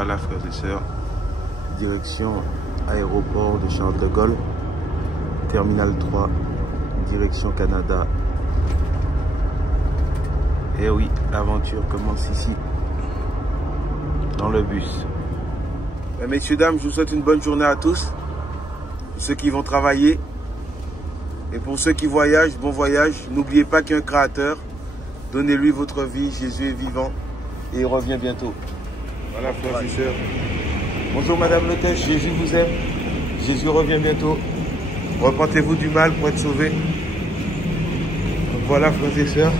Voilà, frères et sœurs, direction aéroport de Charles de Gaulle, terminal 3, direction Canada. Et oui, l'aventure commence ici, dans le bus. Messieurs, dames, je vous souhaite une bonne journée à tous. Pour ceux qui vont travailler et pour ceux qui voyagent, bon voyage. N'oubliez pas qu'il y a un créateur. Donnez-lui votre vie, Jésus est vivant et il revient bientôt. Voilà, frères et sœurs. Bonjour Madame l'hôtesse, Jésus vous aime. Jésus revient bientôt. Repentez-vous du mal pour être sauvés. Donc voilà, frères et sœurs.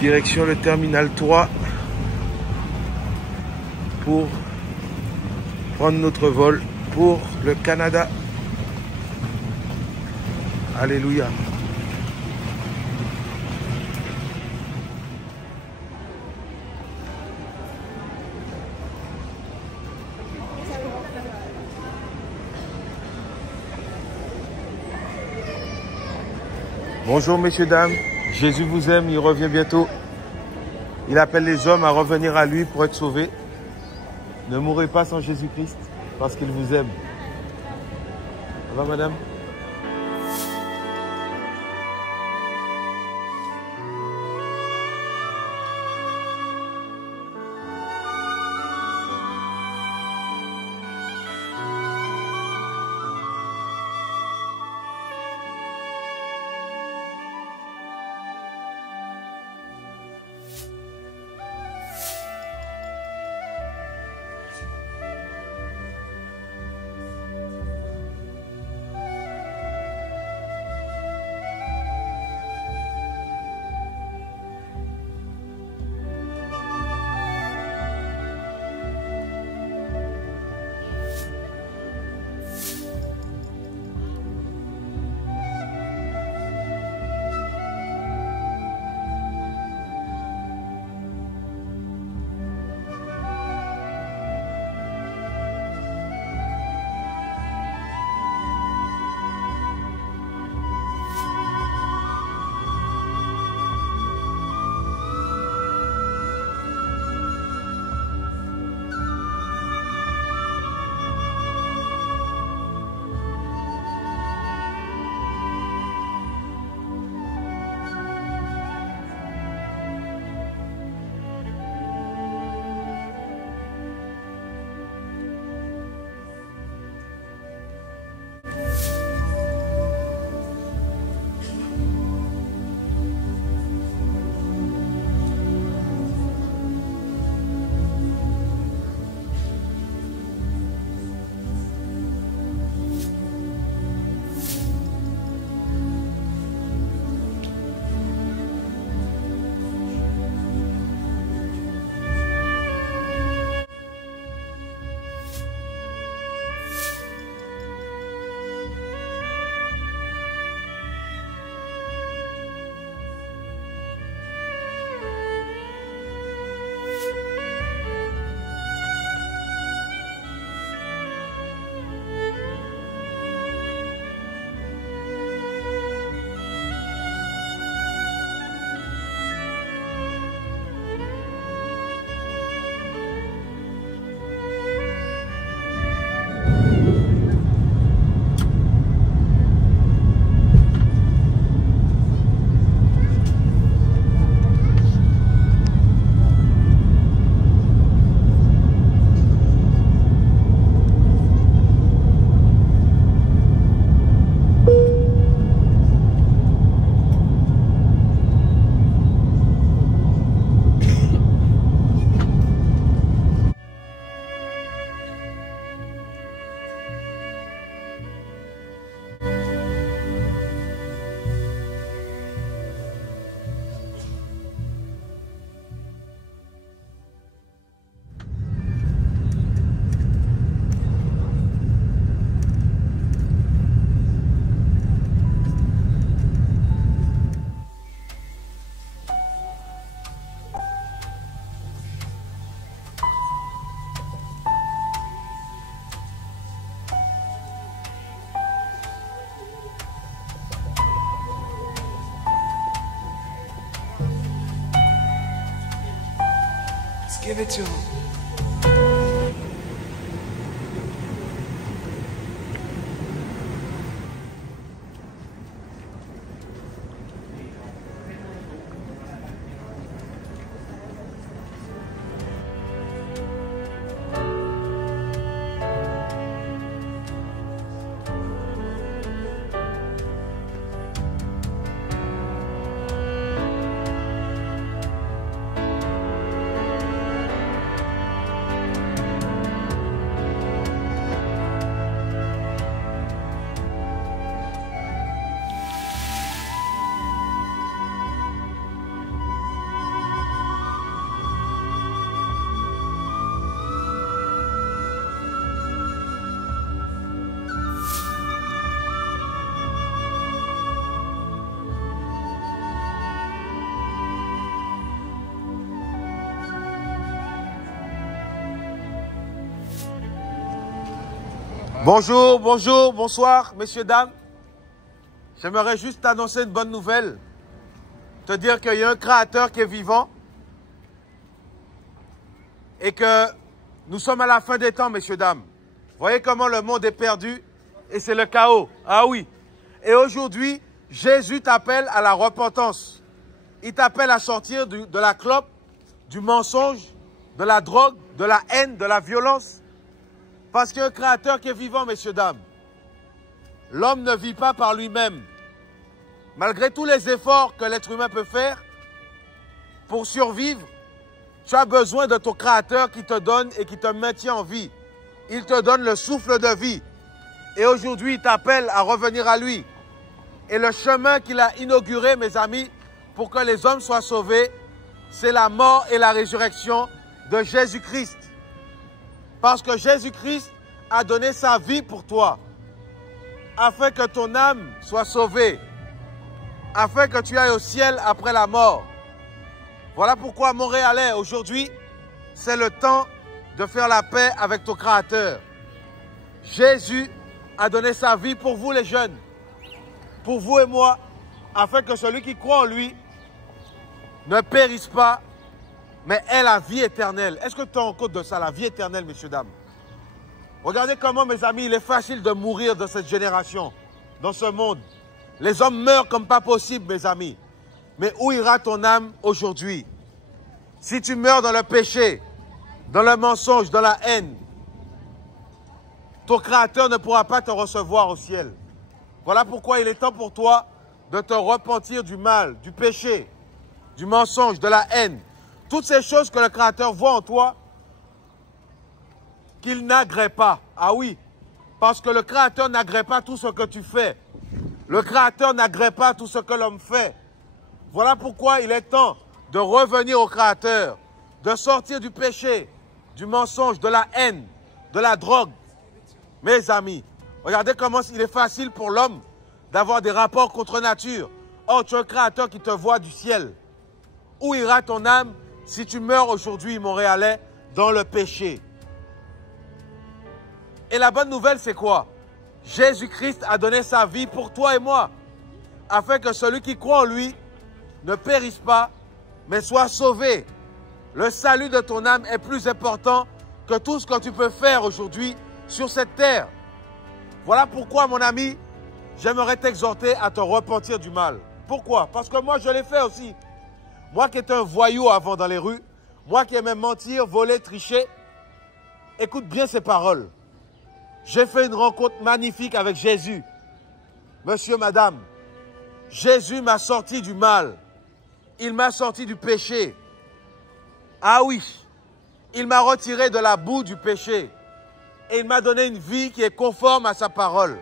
Direction le terminal 3 pour prendre notre vol pour le Canada. Alléluia. Bonjour messieurs, dames, Jésus vous aime, il revient bientôt. Il appelle les hommes à revenir à lui pour être sauvés. Ne mourrez pas sans Jésus-Christ parce qu'il vous aime. Ça va madame? Give it to him. Bonjour, bonjour, bonsoir, messieurs, dames. J'aimerais juste t'annoncer une bonne nouvelle. Te dire qu'il y a un créateur qui est vivant. Et que nous sommes à la fin des temps, messieurs, dames. Voyez comment le monde est perdu et c'est le chaos. Ah oui. Et aujourd'hui, Jésus t'appelle à la repentance. Il t'appelle à sortir de la clope, du mensonge, de la drogue, de la haine, de la violence. Parce qu'il y a un créateur qui est vivant, messieurs, dames. L'homme ne vit pas par lui-même. Malgré tous les efforts que l'être humain peut faire pour survivre, tu as besoin de ton créateur qui te donne et qui te maintient en vie. Il te donne le souffle de vie. Et aujourd'hui, il t'appelle à revenir à lui. Et le chemin qu'il a inauguré, mes amis, pour que les hommes soient sauvés, c'est la mort et la résurrection de Jésus-Christ. Parce que Jésus-Christ a donné sa vie pour toi, afin que ton âme soit sauvée, afin que tu ailles au ciel après la mort. Voilà pourquoi, Montréalais, aujourd'hui, c'est le temps de faire la paix avec ton Créateur. Jésus a donné sa vie pour vous, les jeunes, pour vous et moi, afin que celui qui croit en lui ne périsse pas, mais ait la vie éternelle. Est-ce que tu te rends compte de ça, la vie éternelle, messieurs, dames? Regardez comment, mes amis, il est facile de mourir dans cette génération, dans ce monde. Les hommes meurent comme pas possible, mes amis. Mais où ira ton âme aujourd'hui? Si tu meurs dans le péché, dans le mensonge, dans la haine, ton Créateur ne pourra pas te recevoir au ciel. Voilà pourquoi il est temps pour toi de te repentir du mal, du péché, du mensonge, de la haine. Toutes ces choses que le Créateur voit en toi, qu'il n'agrée pas. Ah oui, parce que le Créateur n'agrée pas tout ce que tu fais. Le Créateur n'agrée pas tout ce que l'homme fait. Voilà pourquoi il est temps de revenir au Créateur, de sortir du péché, du mensonge, de la haine, de la drogue. Mes amis, regardez comment il est facile pour l'homme d'avoir des rapports contre nature. Or, tu es un Créateur qui te voit du ciel. Où ira ton âme si tu meurs aujourd'hui, Montréalais, dans le péché? Et la bonne nouvelle, c'est quoi? Jésus-Christ a donné sa vie pour toi et moi, afin que celui qui croit en lui ne périsse pas, mais soit sauvé. Le salut de ton âme est plus important que tout ce que tu peux faire aujourd'hui sur cette terre. Voilà pourquoi, mon ami, j'aimerais t'exhorter à te repentir du mal. Pourquoi? Parce que moi, je l'ai fait aussi. Moi qui étais un voyou avant dans les rues, moi qui aimais mentir, voler, tricher, écoute bien ces paroles. J'ai fait une rencontre magnifique avec Jésus. Monsieur, madame, Jésus m'a sorti du mal. Il m'a sorti du péché. Ah oui, il m'a retiré de la boue du péché. Et il m'a donné une vie qui est conforme à sa parole.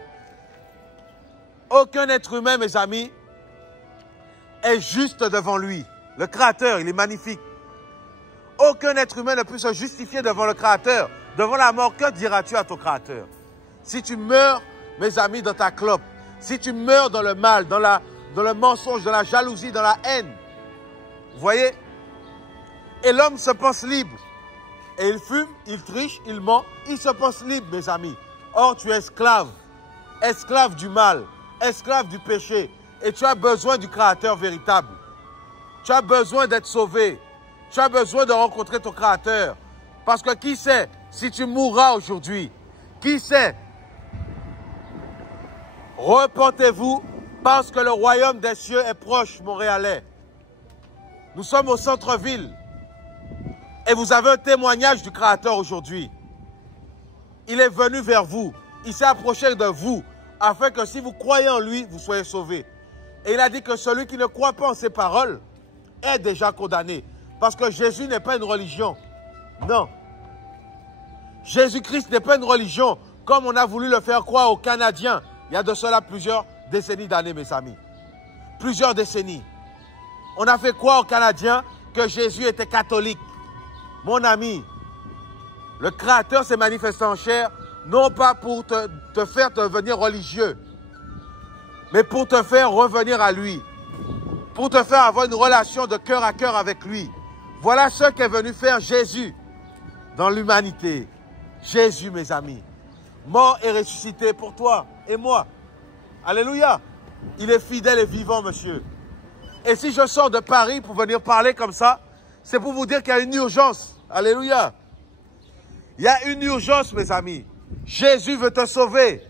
Aucun être humain, mes amis, est juste devant lui. Le Créateur, il est magnifique. Aucun être humain ne peut se justifier devant le Créateur. Devant la mort, que diras-tu à ton Créateur? Si tu meurs, mes amis, dans ta clope, si tu meurs dans le mal, dans le mensonge, dans la jalousie, dans la haine, vous voyez? Et l'homme se pense libre. Et il fume, il triche, il ment, il se pense libre, mes amis. Or, tu es esclave. Esclave du mal, esclave du péché. Et tu as besoin du Créateur véritable. Tu as besoin d'être sauvé. Tu as besoin de rencontrer ton Créateur. Parce que qui sait si tu mourras aujourd'hui? Qui sait? Repentez-vous parce que le royaume des cieux est proche, Montréalais. Nous sommes au centre-ville. Et vous avez un témoignage du Créateur aujourd'hui. Il est venu vers vous. Il s'est approché de vous afin que si vous croyez en lui, vous soyez sauvés. Et il a dit que celui qui ne croit pas en ses paroles est déjà condamné. Parce que Jésus n'est pas une religion. Non. Jésus-Christ n'est pas une religion comme on a voulu le faire croire aux Canadiens. Il y a de cela plusieurs décennies d'années, mes amis. Plusieurs décennies. On a fait croire aux Canadiens que Jésus était catholique. Mon ami, le Créateur s'est manifesté en chair, non pas pour te faire devenir religieux, mais pour te faire revenir à lui, pour te faire avoir une relation de cœur à cœur avec lui. Voilà ce qu'est venu faire Jésus dans l'humanité. Jésus, mes amis. mort et ressuscité pour toi et moi. Alléluia. Il est fidèle et vivant, monsieur. Et si je sors de Paris pour venir parler comme ça, c'est pour vous dire qu'il y a une urgence. Alléluia. Il y a une urgence, mes amis. Jésus veut te sauver.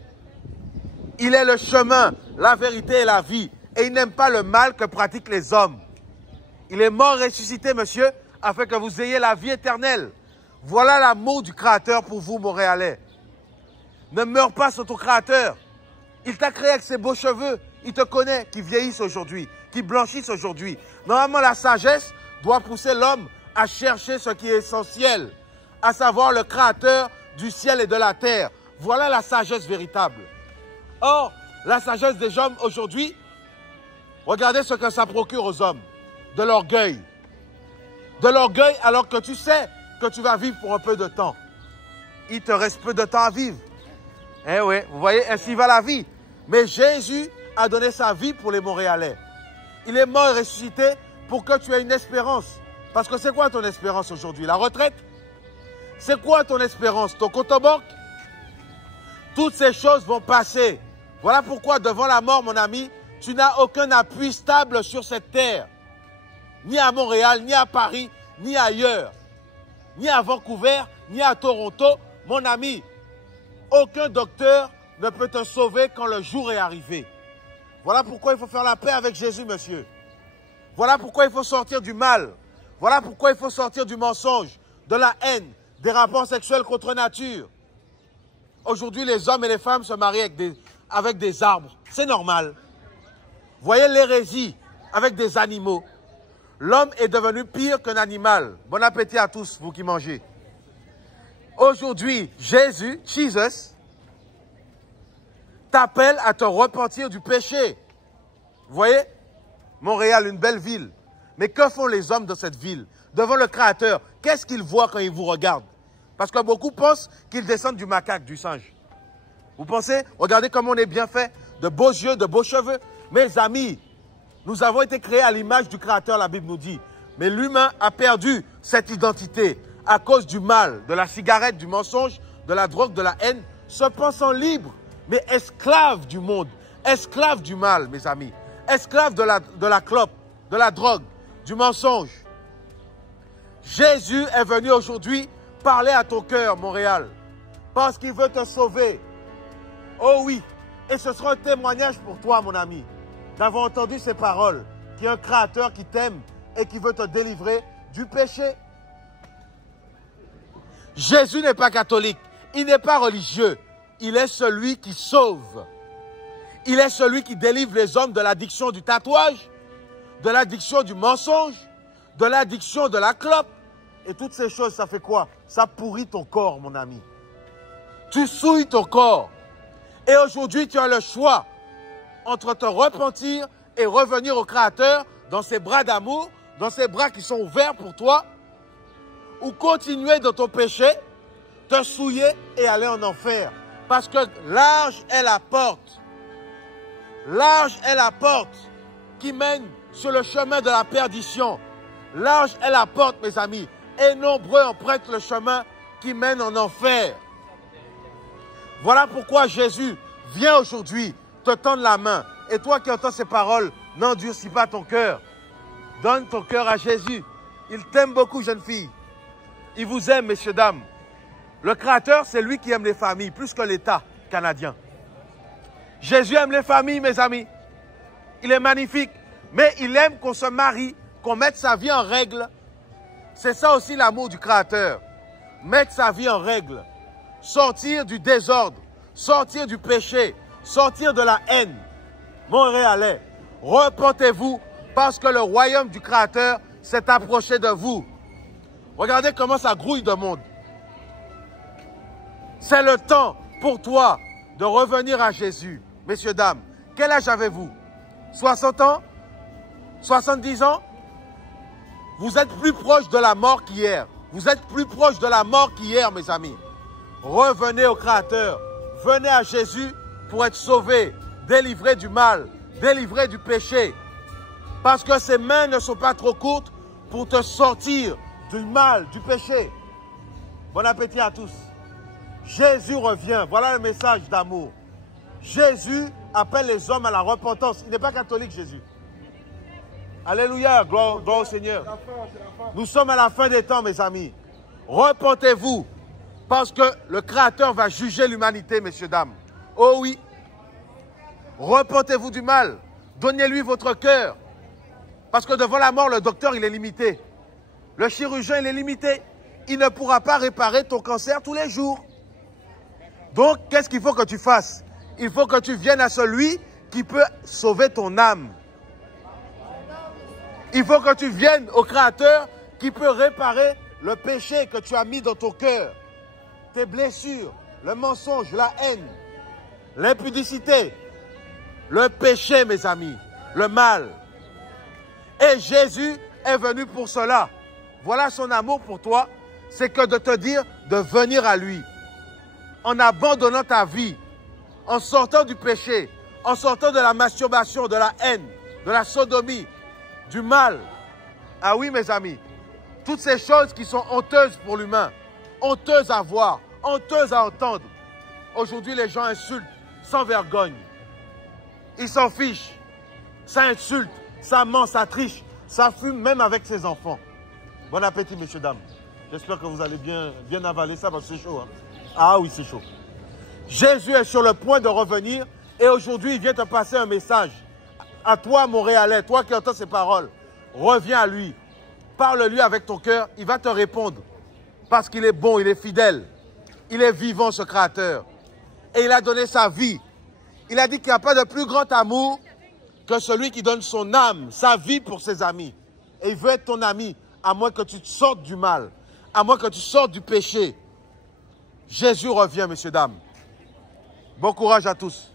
Il est le chemin, la vérité et la vie. Et il n'aime pas le mal que pratiquent les hommes. Il est mort ressuscité, monsieur, afin que vous ayez la vie éternelle. Voilà l'amour du Créateur pour vous, Montréalais. Ne meurs pas sur ton Créateur. Il t'a créé avec ses beaux cheveux. Il te connaît, qui vieillissent aujourd'hui, qui blanchissent aujourd'hui. Normalement, la sagesse doit pousser l'homme à chercher ce qui est essentiel, à savoir le Créateur du ciel et de la terre. Voilà la sagesse véritable. Or, la sagesse des hommes aujourd'hui, regardez ce que ça procure aux hommes. De l'orgueil. De l'orgueil alors que tu sais que tu vas vivre pour un peu de temps. Il te reste peu de temps à vivre. Eh oui, vous voyez, ainsi va la vie. Mais Jésus a donné sa vie pour les Montréalais. Il est mort et ressuscité pour que tu aies une espérance. Parce que c'est quoi ton espérance aujourd'hui? La retraite? C'est quoi ton espérance? Ton compte en banque? Toutes ces choses vont passer. Voilà pourquoi devant la mort, mon ami, tu n'as aucun appui stable sur cette terre. Ni à Montréal, ni à Paris, ni ailleurs. Ni à Vancouver, ni à Toronto. Mon ami, aucun docteur ne peut te sauver quand le jour est arrivé. Voilà pourquoi il faut faire la paix avec Jésus, monsieur. Voilà pourquoi il faut sortir du mal. Voilà pourquoi il faut sortir du mensonge, de la haine, des rapports sexuels contre nature. Aujourd'hui, les hommes et les femmes se marient avec des arbres. C'est normal. Voyez l'hérésie avec des animaux. L'homme est devenu pire qu'un animal. Bon appétit à tous, vous qui mangez. Aujourd'hui, Jesus, t'appelle à te repentir du péché. Vous voyez? Montréal, une belle ville. Mais que font les hommes de cette ville? Devant le Créateur, qu'est-ce qu'ils voient quand ils vous regardent? Parce que beaucoup pensent qu'ils descendent du macaque, du singe. Vous pensez? Regardez comme on est bien fait. De beaux yeux, de beaux cheveux. Mes amis, nous avons été créés à l'image du Créateur, la Bible nous dit. Mais l'humain a perdu cette identité à cause du mal, de la cigarette, du mensonge, de la drogue, de la haine, se pensant libre, mais esclave du monde, esclave du mal, mes amis, esclave de la clope, de la drogue, du mensonge. Jésus est venu aujourd'hui parler à ton cœur, Montréal, parce qu'il veut te sauver. Oh oui, et ce sera un témoignage pour toi, mon ami, d'avoir entendu ces paroles, qu'il y a un Créateur qui t'aime et qui veut te délivrer du péché. Jésus n'est pas catholique, il n'est pas religieux, il est celui qui sauve. Il est celui qui délivre les hommes de l'addiction du tatouage, de l'addiction du mensonge, de l'addiction de la clope. Et toutes ces choses, ça fait quoi? Ça pourrit ton corps, mon ami. Tu souilles ton corps. Et aujourd'hui, tu as le choix entre te repentir et revenir au Créateur dans ses bras d'amour, dans ses bras qui sont ouverts pour toi, ou continuer dans ton péché, te souiller et aller en enfer. Parce que large est la porte. Large est la porte qui mène sur le chemin de la perdition. Large est la porte, mes amis, et nombreux empruntent le chemin qui mène en enfer. Voilà pourquoi Jésus vient aujourd'hui te tendre la main. Et toi qui entends ces paroles, n'endurcis pas ton cœur. Donne ton cœur à Jésus. Il t'aime beaucoup, jeune fille. Il vous aime, messieurs, dames. Le Créateur, c'est lui qui aime les familles, plus que l'État canadien. Jésus aime les familles, mes amis. Il est magnifique. Mais il aime qu'on se marie, qu'on mette sa vie en règle. C'est ça aussi l'amour du Créateur. Mettre sa vie en règle. Sortir du désordre. Sortir du péché. Sortir de la haine. Montréalais, repentez-vous parce que le royaume du Créateur s'est approché de vous. Regardez comment ça grouille de monde. C'est le temps pour toi de revenir à Jésus. Messieurs, dames, quel âge avez-vous? 60 ans? 70 ans? Vous êtes plus proche de la mort qu'hier. Vous êtes plus proche de la mort qu'hier, mes amis. Revenez au Créateur. Venez à Jésus pour être sauvés, délivrés du mal, délivrés du péché. Parce que ses mains ne sont pas trop courtes pour te sortir du mal, du péché. Bon appétit à tous. Jésus revient. Voilà le message d'amour. Jésus appelle les hommes à la repentance. Il n'est pas catholique, Jésus. Alléluia, gloire au Seigneur. Nous sommes à la fin des temps, mes amis. Repentez-vous, parce que le Créateur va juger l'humanité, messieurs, dames. Oh oui. Repentez-vous du mal. Donnez-lui votre cœur. Parce que devant la mort, le docteur, il est limité. Le chirurgien, il est limité. Il ne pourra pas réparer ton cancer tous les jours. Donc, qu'est-ce qu'il faut que tu fasses? Il faut que tu viennes à celui qui peut sauver ton âme. Il faut que tu viennes au Créateur qui peut réparer le péché que tu as mis dans ton cœur. Tes blessures, le mensonge, la haine, l'impudicité, le péché, mes amis, le mal. Et Jésus est venu pour cela. Voilà son amour pour toi, c'est que de te dire de venir à lui. En abandonnant ta vie, en sortant du péché, en sortant de la masturbation, de la haine, de la sodomie, du mal. Ah oui, mes amis, toutes ces choses qui sont honteuses pour l'humain, honteuses à voir, honteuses à entendre. Aujourd'hui, les gens insultent sans vergogne. Ils s'en fichent. Ça insulte, ça ment, ça triche, ça fume même avec ses enfants. Bon appétit, messieurs, dames. J'espère que vous allez bien avaler ça parce que c'est chaud. Hein? Ah oui, c'est chaud. Jésus est sur le point de revenir et aujourd'hui, il vient te passer un message. À toi, Montréalais, toi qui entends ces paroles, reviens à lui. Parle-lui avec ton cœur, il va te répondre. Parce qu'il est bon, il est fidèle. Il est vivant, ce Créateur. Et il a donné sa vie. Il a dit qu'il n'y a pas de plus grand amour que celui qui donne son âme, sa vie pour ses amis. Et il veut être ton ami, à moins que tu te sortes du mal, à moins que tu sortes du péché. Jésus revient, messieurs, dames. Bon courage à tous.